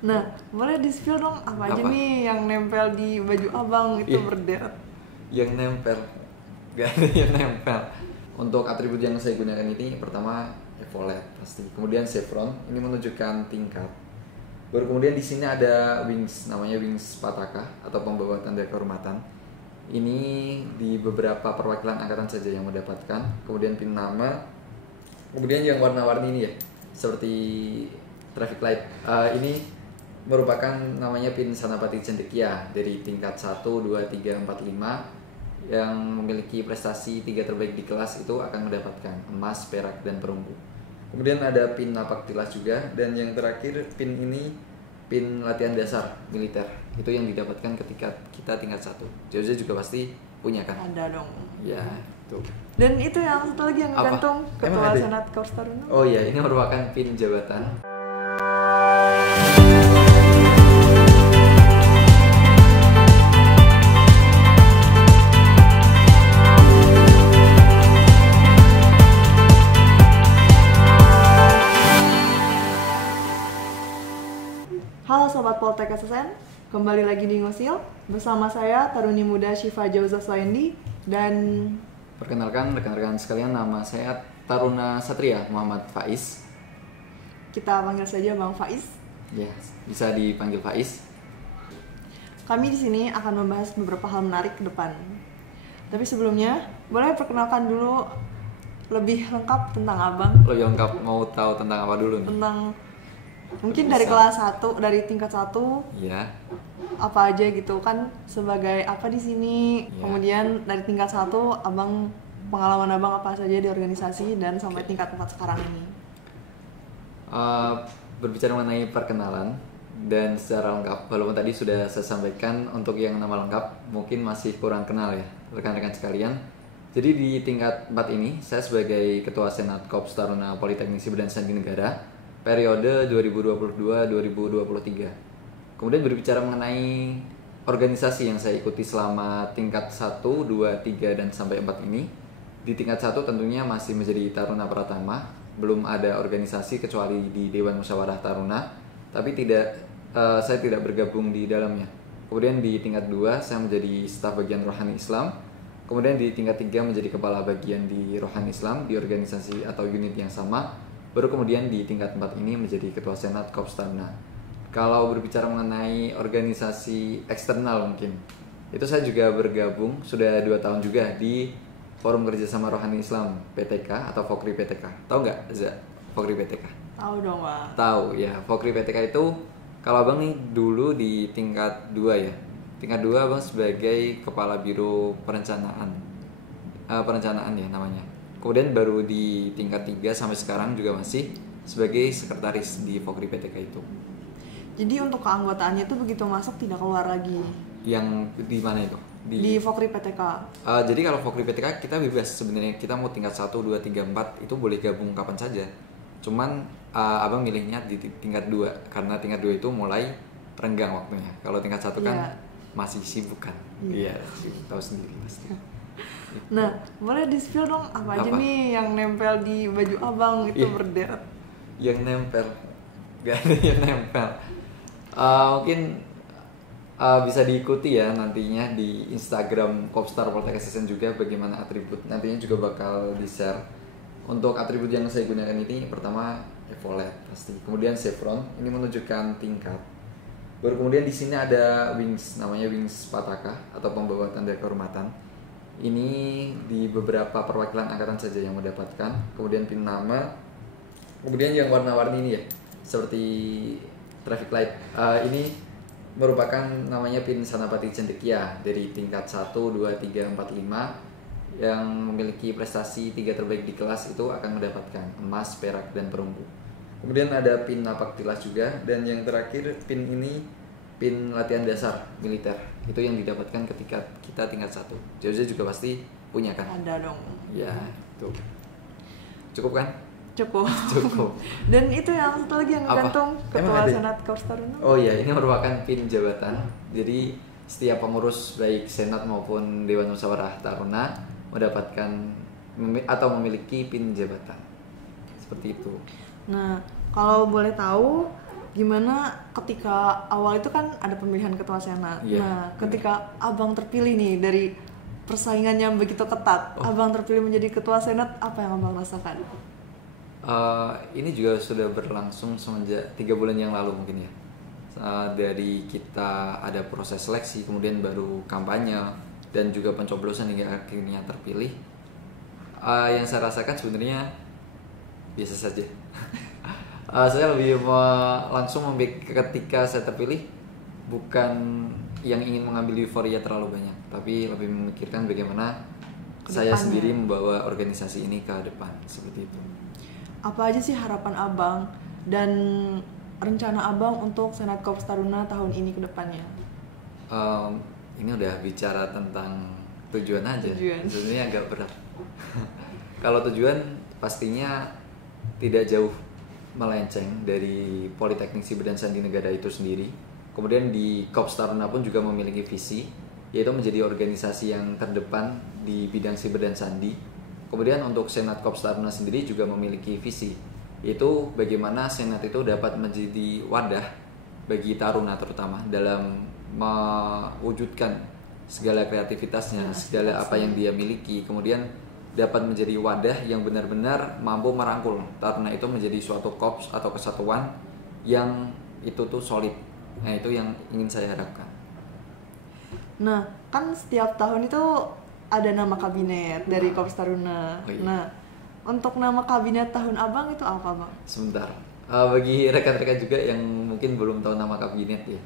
Nah, boleh di-spill dong apa aja nih yang nempel di baju abang itu berderet? Yang nempel, gak ada yang nempel. Untuk atribut yang saya gunakan ini, pertama epaulette pasti, kemudian chevron, ini menunjukkan tingkat. Baru kemudian di sini ada wings, namanya wings pataka atau pembawa tanda kehormatan. Ini di beberapa perwakilan angkatan saja yang mendapatkan. Kemudian pin nama, kemudian yang warna-warni ini ya, seperti traffic light. Ini merupakan namanya pin Sanapati Cendekia dari tingkat 1, 2, 3, 4, 5 yang memiliki prestasi 3 terbaik di kelas itu akan mendapatkan emas, perak, dan perunggu. Kemudian ada pin napak tilas juga, dan yang terakhir pin ini pin latihan dasar militer, itu yang didapatkan ketika kita tingkat 1. Jauh-jauh juga pasti punya kan? Ada dong. Ya, itu. Dan itu yang satu lagi yang gantung Ketua Senat Korps Taruna. Oh iya, ini merupakan pin jabatan. Halo Sobat Poltek SSN, kembali lagi di Ngosil bersama saya Taruni Muda Syifa Jauza Swaindi dan perkenalkan rekan-rekan sekalian, nama saya Taruna Satria Muhammad Faiz. Kita panggil saja Bang Faiz. Ya, bisa dipanggil Faiz. Kami di sini akan membahas beberapa hal menarik ke depan. Tapi sebelumnya, boleh perkenalkan dulu lebih lengkap tentang Abang? Lebih lengkap, mau tahu tentang apa dulu nih? Tentang mungkin dari kelas 1, dari tingkat 1. Iya. Apa aja gitu kan, sebagai apa di sini. Ya. Kemudian dari tingkat 1, Abang pengalaman Abang apa saja di organisasi dan sampai tingkat 4 sekarang ini. Berbicara mengenai perkenalan dan secara lengkap, walaupun tadi sudah saya sampaikan untuk yang nama lengkap mungkin masih kurang kenal ya rekan-rekan sekalian. Jadi di tingkat 4 ini saya sebagai Ketua Senat Korps Taruna Politeknik Sipil dan Sandi Negara periode 2022-2023. Kemudian berbicara mengenai organisasi yang saya ikuti selama tingkat 1, 2, 3, dan sampai 4 ini. Di tingkat 1 tentunya masih menjadi Taruna Pratama, belum ada organisasi kecuali di Dewan Musyawarah Taruna, tapi saya tidak bergabung di dalamnya. Kemudian di tingkat 2 saya menjadi staf bagian Rohani Islam. Kemudian di tingkat 3 menjadi kepala bagian di Rohani Islam di organisasi atau unit yang sama. Baru kemudian di tingkat 4 ini menjadi Ketua Senat Korps Taruna. Kalau berbicara mengenai organisasi eksternal mungkin, itu saya juga bergabung sudah 2 tahun juga di Forum Kerjasama Rohani Islam PTK atau Fokri PTK. Tahu nggak, Za? Fokri PTK? Tahu dong, Bang. Tahu ya, Fokri PTK itu kalau Abang nih dulu di tingkat 2 ya. Tingkat 2 Abang sebagai Kepala Biro Perencanaan ya namanya. Kemudian baru di tingkat 3 sampai sekarang juga masih sebagai sekretaris di Fokri PTK itu. Jadi untuk keanggotaannya itu begitu masuk tidak keluar lagi? Yang di mana itu? Di Fokri PTK. Jadi kalau Fokri PTK kita bebas sebenarnya, kita mau tingkat 1, 2, 3, 4 itu boleh gabung kapan saja. Cuman Abang milihnya di tingkat 2 karena tingkat 2 itu mulai renggang waktunya. Kalau tingkat 1 kan masih sibuk kan. Iya, tahu sendiri pasti. Nah, boleh di-spill dong apa aja nih yang nempel di baju Abang itu berderet? Yang nempel, gak ada yang nempel. Mungkin bisa diikuti ya nantinya di Instagram Kopstar Poltek SSN juga bagaimana atribut. Nantinya juga bakal di-share. Untuk atribut yang saya gunakan ini, pertama epaulette pasti, kemudian chevron, ini menunjukkan tingkat. Baru kemudian di sini ada wings, namanya wings pataka atau pembawa tanda kehormatan. Ini di beberapa perwakilan angkatan saja yang mendapatkan. Kemudian pin nama, kemudian yang warna-warni ini ya, seperti traffic light. Ini merupakan namanya pin Sanapati Cendekia dari tingkat 1, 2, 3, 4, 5 yang memiliki prestasi 3 terbaik di kelas itu akan mendapatkan emas, perak, dan perunggu. Kemudian ada pin napak tilas juga, dan yang terakhir pin ini pin latihan dasar militer, itu yang didapatkan ketika kita tingkat 1. Jauh-jauh juga pasti punya kan? Ada dong. Ya, itu. Cukup kan? Cukup. Dan itu yang satu lagi yang gantung Ketua Senat Korps Taruna. Oh iya, ini merupakan pin jabatan. Jadi setiap pengurus baik Senat maupun Dewan Musyawarah Taruna mendapatkan atau memiliki pin jabatan. Seperti itu. Nah, kalau boleh tahu gimana ketika awal itu kan ada pemilihan ketua senat. Nah, ketika abang terpilih nih dari persaingan yang begitu ketat, abang terpilih menjadi ketua senat, apa yang abang rasakan? Ini juga sudah berlangsung semenjak 3 bulan yang lalu mungkin ya. Dari kita ada proses seleksi, kemudian baru kampanye dan juga pencoblosan hingga akhirnya terpilih. Yang saya rasakan sebenarnya biasa saja. Saya lebih langsung ketika saya terpilih bukan yang ingin mengambil euforia terlalu banyak, tapi lebih memikirkan bagaimana saya sendiri membawa organisasi ini ke depan, seperti itu. Apa aja sih harapan abang dan rencana abang untuk Senat Kops Taruna tahun ini ke depannya? Ini udah bicara tentang tujuan aja, sebenarnya agak berat. Kalau tujuan pastinya tidak jauh melenceng dari Politeknik Siber dan Sandi Negara itu sendiri. Kemudian di Kops Taruna pun juga memiliki visi, yaitu menjadi organisasi yang terdepan di bidang siber dan sandi. Kemudian untuk Senat Kops Taruna sendiri juga memiliki visi, yaitu bagaimana Senat itu dapat menjadi wadah bagi taruna terutama dalam mewujudkan segala kreativitasnya, segala apa yang dia miliki, kemudian dapat menjadi wadah yang benar-benar mampu merangkul taruna itu menjadi suatu korps atau kesatuan yang itu tuh solid. Nah, itu yang ingin saya harapkan. Nah, kan setiap tahun itu ada nama kabinet dari Kops Taruna. Nah, untuk nama kabinet tahun abang itu apa, Bang? Sebentar. Bagi rekan-rekan juga yang mungkin belum tahu nama kabinet ya.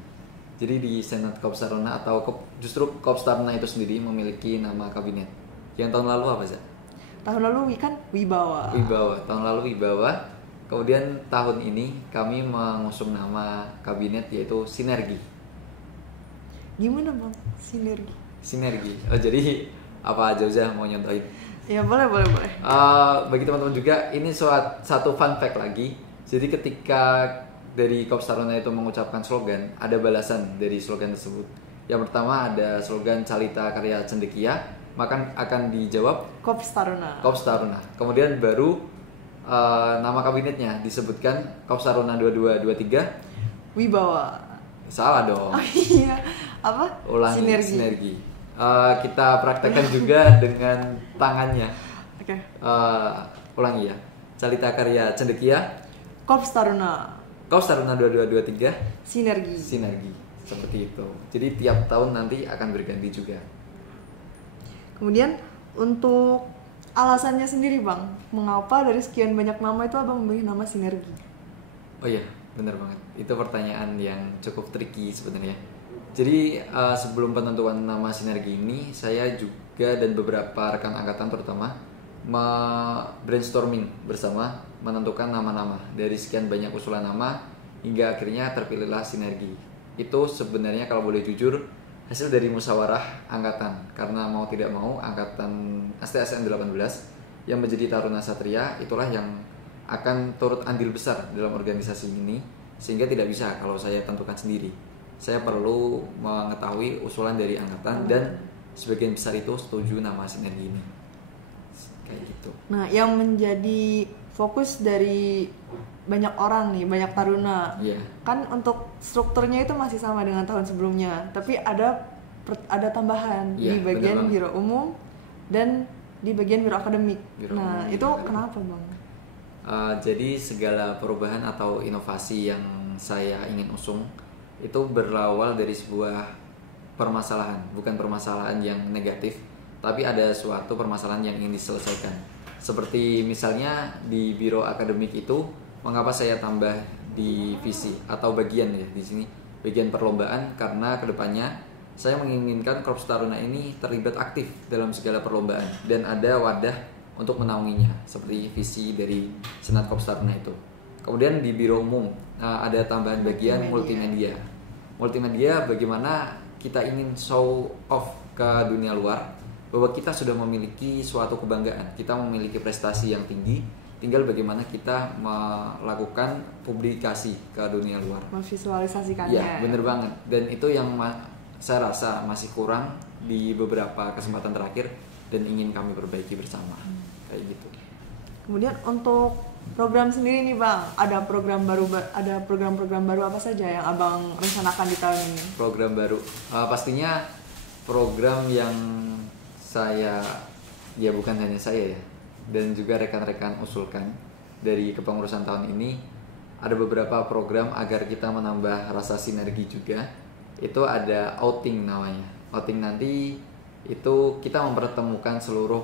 Jadi di Senat Kops Taruna atau justru Kops Taruna itu sendiri memiliki nama kabinet. Yang tahun lalu apa sih? Tahun lalu kan Wibawa. Tahun lalu Wibawa. Kemudian tahun ini kami mengusung nama kabinet yaitu Sinergi. Gimana Bang? Sinergi. Jadi apa aja mau nyontohin? Ya boleh. Bagi teman-teman juga ini satu fun fact lagi. Jadi ketika dari Kops Taruna itu mengucapkan slogan, ada balasan dari slogan tersebut. Yang pertama ada slogan Calita Karya Cendekia, maka akan dijawab Kops Taruna. Kemudian baru nama kabinetnya disebutkan Kops Taruna 2223 Wibawa. Salah dong. Iya. Apa? Ulangi. Sinergi. Kita praktekkan juga dengan tangannya. Oke. Ulangi ya. Calita Karya Cendekia, Kops Taruna 2223 Sinergi. Seperti itu. Jadi tiap tahun nanti akan berganti juga. Kemudian untuk alasannya sendiri Bang, mengapa dari sekian banyak nama itu Abang memilih nama Sinergi? Oh iya, benar banget. Itu pertanyaan yang cukup tricky sebenarnya. Jadi sebelum penentuan nama Sinergi ini, saya juga dan beberapa rekan angkatan terutama brainstorming bersama menentukan nama-nama. Dari sekian banyak usulan nama hingga akhirnya terpilihlah Sinergi. Itu sebenarnya kalau boleh jujur hasil dari musyawarah angkatan, karena mau tidak mau angkatan STSN 18 yang menjadi Taruna Satria itulah yang akan turut andil besar dalam organisasi ini, sehingga tidak bisa kalau saya tentukan sendiri. Saya perlu mengetahui usulan dari angkatan dan sebagian besar itu setuju nama Sinergi ini. Kayak gitu. Nah, yang menjadi fokus dari banyak orang nih, banyak taruna. Kan untuk strukturnya itu masih sama dengan tahun sebelumnya, tapi ada tambahan di bagian biro umum dan di bagian biro akademik. Itu kenapa Bang? Jadi segala perubahan atau inovasi yang saya ingin usung itu berawal dari sebuah permasalahan, bukan permasalahan yang negatif, tapi ada suatu permasalahan yang ingin diselesaikan. Seperti misalnya di biro akademik itu, mengapa saya tambah di visi atau bagian ya di sini, bagian perlombaan, karena kedepannya saya menginginkan Kops Taruna ini terlibat aktif dalam segala perlombaan dan ada wadah untuk menaunginya, seperti visi dari Senat Kops Taruna itu. Kemudian di biro umum ada tambahan bagian multimedia. Bagaimana kita ingin show off ke dunia luar bahwa kita sudah memiliki suatu kebanggaan, kita memiliki prestasi yang tinggi, tinggal bagaimana kita melakukan publikasi ke dunia luar, memvisualisasikannya. Ya, bener banget. Dan itu yang saya rasa masih kurang di beberapa kesempatan terakhir dan ingin kami perbaiki bersama. Kayak gitu. Kemudian untuk program sendiri nih Bang, ada program-program baru apa saja yang Abang rencanakan di tahun ini? Program baru, pastinya program yang saya, ya bukan hanya saya ya, dan juga rekan-rekan usulkan dari kepengurusan tahun ini, ada beberapa program agar kita menambah rasa sinergi juga. Itu ada outing namanya. Outing nanti itu kita mempertemukan seluruh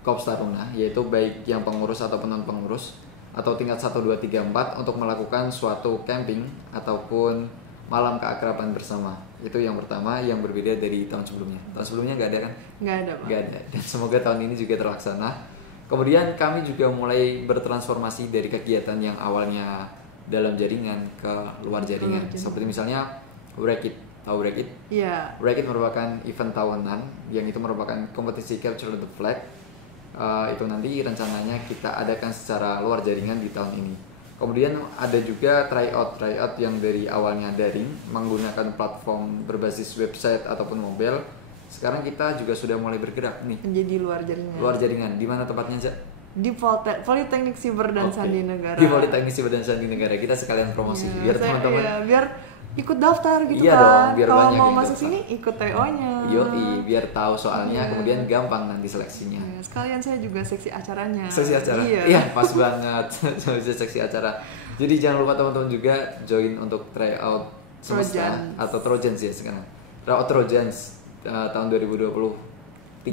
Kops Taruna, yaitu baik yang pengurus ataupun non pengurus, atau tingkat 1, 2, 3, 4 untuk melakukan suatu camping ataupun malam keakraban bersama. Itu yang pertama, yang berbeda dari tahun sebelumnya. Tahun sebelumnya nggak ada kan? Nggak ada Pak. Nggak ada. Dan semoga tahun ini juga terlaksana. Kemudian kami juga mulai bertransformasi dari kegiatan yang awalnya dalam jaringan ke luar jaringan. Seperti misalnya Break It. Tahu Break It? Iya. Break It merupakan event tahunan yang itu merupakan kompetisi Capture the Flag. Itu nanti rencananya kita adakan secara luar jaringan di tahun ini. Kemudian ada juga tryout yang dari awalnya daring menggunakan platform berbasis website ataupun mobile. Sekarang kita juga sudah mulai bergerak nih menjadi luar jaringan. Luar jaringan. Di mana tempatnya, Cak? Di Politeknik Siber dan Sandi Negara. Di Politeknik Siber dan Sandi Negara. Kita sekalian promosi biar teman-teman. Iya, biar ikut daftar gitu iya kan. Dong, biar kalau banyak mau yang masuk daftar. sini ikut TO-nya. Yoi, biar tahu soalnya kemudian gampang nanti seleksinya. Iya, sekalian saya juga seksi acaranya. Seksi acara. Iya, pas banget. Bisa seksi acara. Jadi jangan lupa teman-teman juga join untuk tryout semesta atau Trojans ya sekarang. Tryout Trojans tahun 2023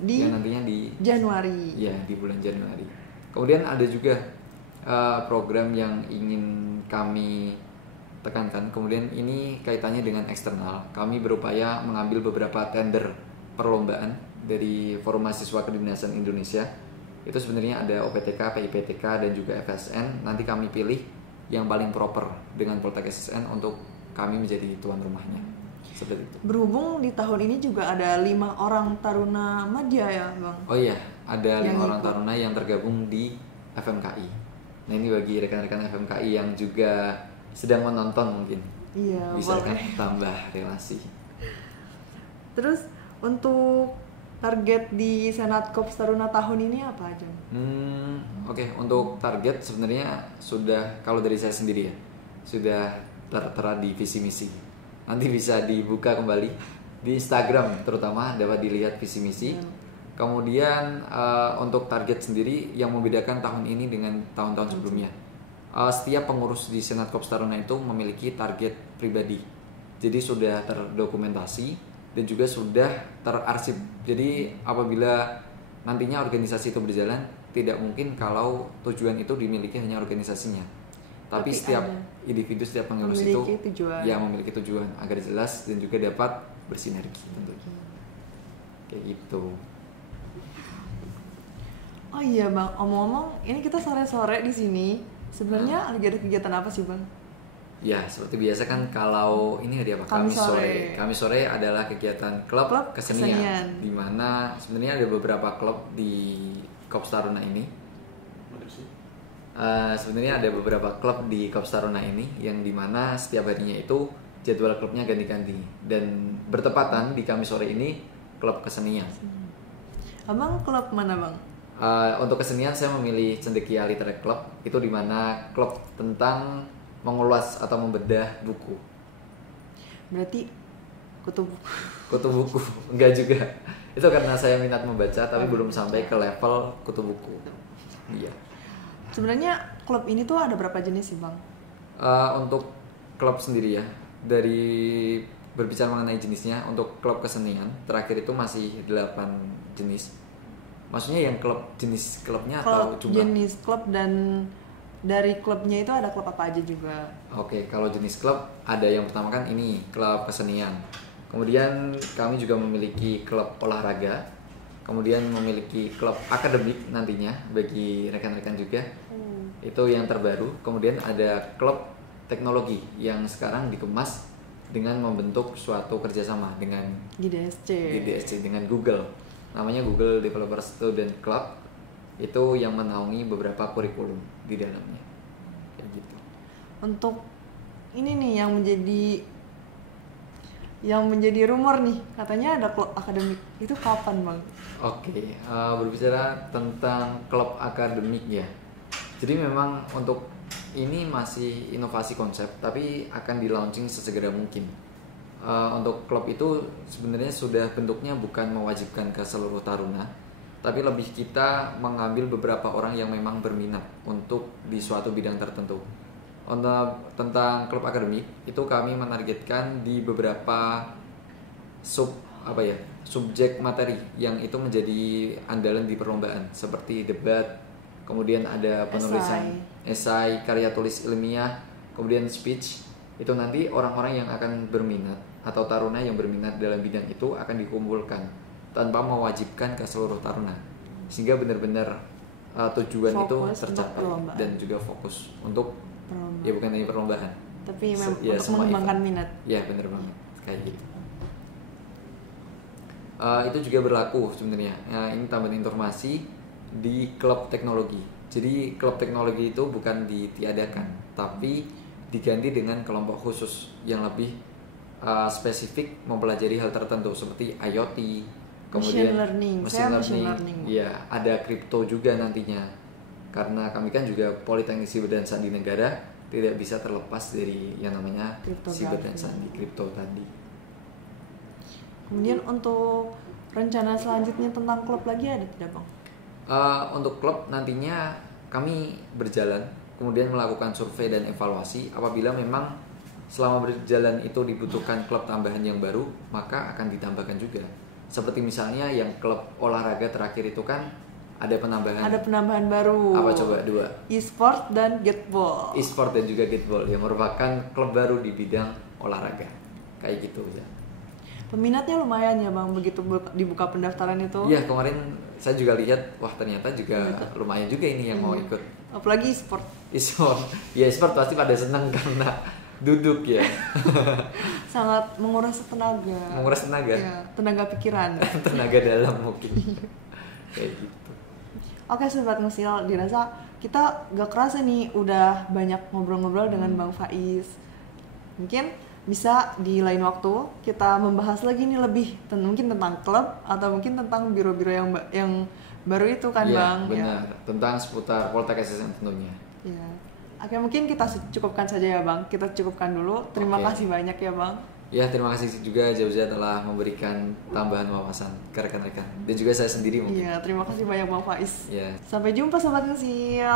di yang nantinya di Januari. Ya, di bulan Januari. Kemudian ada juga program yang ingin kami tekankan. Kemudian ini kaitannya dengan eksternal. Kami berupaya mengambil beberapa tender perlombaan dari Forum Mahasiswa Kedinasan Indonesia. Itu sebenarnya ada OPTK, PIPTK dan juga FSN. Nanti kami pilih yang paling proper dengan Poltek SSN untuk kami menjadi tuan rumahnya. Seperti itu. Berhubung di tahun ini juga ada 5 orang taruna madya ya Bang? Oh iya, ada 5 orang taruna yang tergabung di FMKI. Nah ini bagi rekan-rekan FMKI yang juga sedang menonton mungkin. Iya, bisa boleh. kan tambah relasi. Terus untuk target di Senat Kops Taruna tahun ini apa aja? Oke. Untuk target sebenarnya sudah, kalau dari saya sendiri ya, sudah tertera di visi misi. Nanti bisa dibuka kembali di Instagram, terutama dapat dilihat visi misi. Kemudian untuk target sendiri yang membedakan tahun ini dengan tahun-tahun sebelumnya. Setiap pengurus di Senat Kops Taruna itu memiliki target pribadi. Jadi sudah terdokumentasi dan juga sudah terarsip. Jadi apabila nantinya organisasi itu berjalan, tidak mungkin kalau tujuan itu dimiliki hanya organisasinya. Tapi setiap individu, setiap pengurus itu ya memiliki tujuan agar jelas dan juga dapat bersinergi tentunya. Kayak gitu. Oh iya Bang, omong-omong ini kita sore-sore di sini. Sebenarnya lagi ada kegiatan apa sih Bang? Ya, seperti biasa kan kalau ini hari apa? Kamis sore. Kamis sore adalah kegiatan klub kesenian. Di mana sebenarnya ada beberapa klub di Kops Taruna ini. Sebenarnya ada beberapa klub di Kops Taruna ini yang dimana setiap harinya itu jadwal klubnya ganti-ganti dan bertepatan di Kamis sore ini klub kesenian. Abang klub mana Bang? Untuk kesenian saya memilih Cendekia Literary Club. Itu dimana klub tentang mengulas atau membedah buku. Berarti kutu buku? Kutu buku, enggak juga. Itu karena saya minat membaca tapi belum sampai ke level kutu buku. Iya. Sebenarnya klub ini tuh ada berapa jenis sih Bang? Untuk klub sendiri ya, dari berbicara mengenai jenisnya, untuk klub kesenian terakhir itu masih 8 jenis. Maksudnya yang klub, jenis klubnya atau jumlah? Jenis klub dan dari klubnya itu ada klub apa aja juga? Oke, kalau jenis klub ada yang pertama kan ini klub kesenian. Kemudian kami juga memiliki klub olahraga. Kemudian memiliki klub akademik nantinya bagi rekan-rekan juga. Itu yang terbaru. Kemudian ada klub teknologi yang sekarang dikemas dengan membentuk suatu kerjasama dengan GDSC dengan Google. Namanya Google Developer Student Club. Itu yang menaungi beberapa kurikulum di dalamnya. Kayak gitu. Untuk ini nih yang menjadi rumor nih, katanya ada klub akademik. Itu kapan Bang? Oke, berbicara tentang klub akademik ya. Jadi memang untuk ini masih inovasi konsep, tapi akan di launching sesegera mungkin. Untuk klub itu sebenarnya sudah bentuknya bukan mewajibkan ke seluruh taruna, tapi lebih kita mengambil beberapa orang yang memang berminat untuk di suatu bidang tertentu. Untuk tentang klub akademik itu kami menargetkan di beberapa subjek materi yang itu menjadi andalan di perlombaan, seperti debat, kemudian ada penulisan esai, karya tulis ilmiah, kemudian speech. Itu nanti orang-orang yang akan berminat atau taruna yang berminat dalam bidang itu akan dikumpulkan tanpa mewajibkan ke seluruh taruna, sehingga benar-benar tujuan fokus itu tercapai dan juga fokus untuk perlombaan. Ya bukan hanya perlombaan, tapi ya, untuk mengembangkan minat. Ya benar banget, kayak gitu. Itu juga berlaku sebenarnya. Ini tambahan informasi di klub teknologi. Jadi klub teknologi itu bukan ditiadakan, tapi diganti dengan kelompok khusus yang lebih spesifik mempelajari hal tertentu seperti IoT, kemudian machine learning. Ya, ada kripto juga nantinya. Karena kami kan juga Politeknik Siber dan Sandi Negara, tidak bisa terlepas dari yang namanya siber dan sandi, kripto tadi. Kemudian untuk rencana selanjutnya tentang klub lagi ada tidak, Bang? Untuk klub nantinya kami berjalan, kemudian melakukan survei dan evaluasi. Apabila memang selama berjalan itu dibutuhkan klub tambahan yang baru, maka akan ditambahkan juga. Seperti misalnya yang klub olahraga terakhir itu kan ada penambahan baru. Apa coba? 2. E-sport dan Gateball. E-sport dan juga Gateball yang merupakan klub baru di bidang olahraga. Kayak gitu ya. Peminatnya lumayan ya, Bang, begitu dibuka pendaftaran itu. Iya, kemarin saya juga lihat, wah ternyata juga lumayan juga ini yang mau ikut. Apalagi e-sport. Ya e-sport pasti pada senang karena duduk ya. Sangat menguras tenaga. Ya, tenaga pikiran. Tenaga dalam mungkin. Kayak gitu. Oke, Sobat Ngusil, dirasa kita gak kerasa nih udah banyak ngobrol-ngobrol dengan Bang Faiz. Mungkin bisa di lain waktu kita membahas lagi nih lebih mungkin tentang klub atau mungkin tentang biro-biro yang baru itu kan, Bang. Benar. Ya. Tentang seputar Poltek SSN tentunya. Ya. Oke, mungkin kita cukupkan saja ya, Bang. Kita cukupkan dulu. Terima kasih banyak ya, Bang. Ya, terima kasih juga Jauza telah memberikan tambahan wawasan ke rekan-rekan dan juga saya sendiri mungkin. Iya, terima kasih banyak Bang Faiz. Ya. Sampai jumpa Sobat Ngusil.